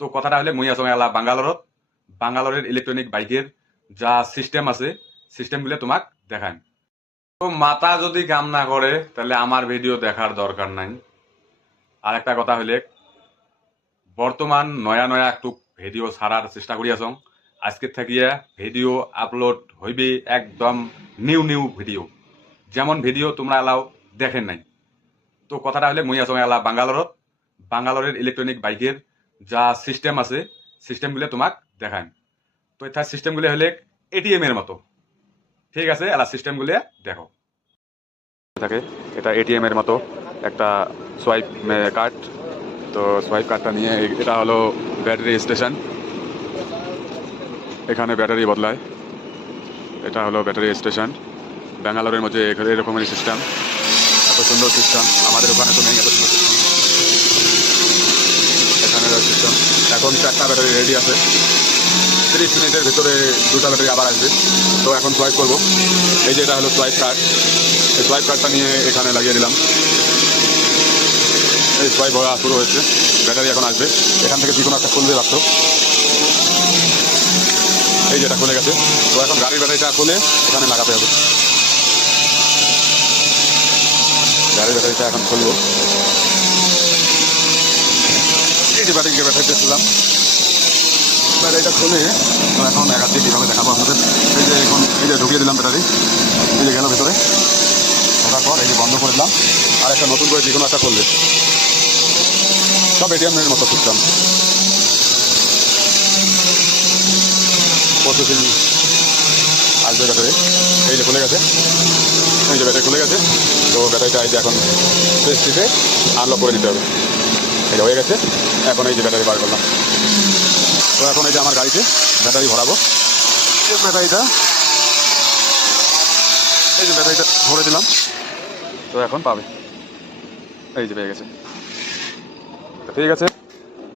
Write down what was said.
তো কথাটা হলে মুই আছো এলা বাঙ্গালোরের ইলেকট্রনিক বাইকের যা সিস্টেম আছে সিস্টেমগুলো তোমাক দেখাই। তো মাথা যদি কাম না করে তাহলে আমার ভিডিও দেখার দরকার নাই। আর একটা কথা হইলে বর্তমান নয়া নয়া একটু ভিডিও ছাড়ার চেষ্টা করি আছো। আজকে থাকিয়া ভিডিও আপলোড হইবে একদম নিউ নিউ ভিডিও, যেমন ভিডিও তোমরা এলাও দেখেন নাই। তো কথাটা হলে মুই আছো এলা বাঙ্গালোরের ইলেকট্রনিক বাইকের যা সিস্টেম আছে সিস্টেমগুলো তোমাক দেখাই। তো তার সিস্টেমগুলো হলে এটিএম এর মতো। ঠিক আছে, এলা সিস্টেমগুলো দেখো। থাকে এটা এটিএম এর মতো একটা সোয়াইপ কার্ড। তো সোয়াইপ কার্ডটা নিয়ে এটা হলো ব্যাটারি স্টেশন, এখানে ব্যাটারি বদলায়। এটা হলো ব্যাটারি স্টেশন ব্যাঙ্গালোরের মধ্যে এরকমের সিস্টেম। এত সুন্দর সিস্টেম আমাদের ওখানে তো নেই, এত সুন্দর সিস্টেম এখানে সিস্টেম। এখন 4টা ব্যাটারি রেডি আছে, 30 মিনিটের ভিতরে 2টা ব্যাটারি আবার আসবে। তো এখন সোয়াইপ করবো। এই যে এটা হলো সোয়াইপ কার্ড, এই সোয়াইপ কার্ডটা নিয়ে এখানে লাগিয়ে দিলাম। এই সোয়াইপ হওয়া শুরু হয়েছে, ব্যাটারি এখন আসবে। এখান থেকে যে কোনো একটা খুলবে রাখতো, এই যেটা খুলে গেছে। তো এখন গাড়ির ব্যাটারিটা খুলে এখানে লাগাতে হবে। গাড়ির ব্যাটারিটা এখন খুলবো। এই যে ব্যাটারিটা খুললাম, ব্যাটারিটা খুলে এখন একাধিক কীভাবে দেখাবো আপনাদের। এই যে এখন এই যে ঢুকিয়ে দিলাম ব্যাটারি, এই যে গেল ভেতরে। ঢোকার পর এই যে বন্ধ করে দিলাম, আর একটা নতুন করে যে কোনো একটা খুলবে। সব এটিএমের মতো সিস্টেম। প্রসেসিং আসবে ব্যাটারি, এই যে খুলে গেছে, এই যে ব্যাটারি খুলে গেছে। তো ব্যাটারিটা এই যে এখন ফেস টিপে আনলক করে দিতে হবে। এই যে হয়ে গেছে, এখন এই যে ব্যাটারি বার করলাম। তো এখন এই যে আমার গাড়িতে ব্যাটারি ভরাবো। এই ব্যাটারিটা ভরে দিলাম। তো এখন পাবে, এই যে পেয়ে গেছে। ঠিক আছে।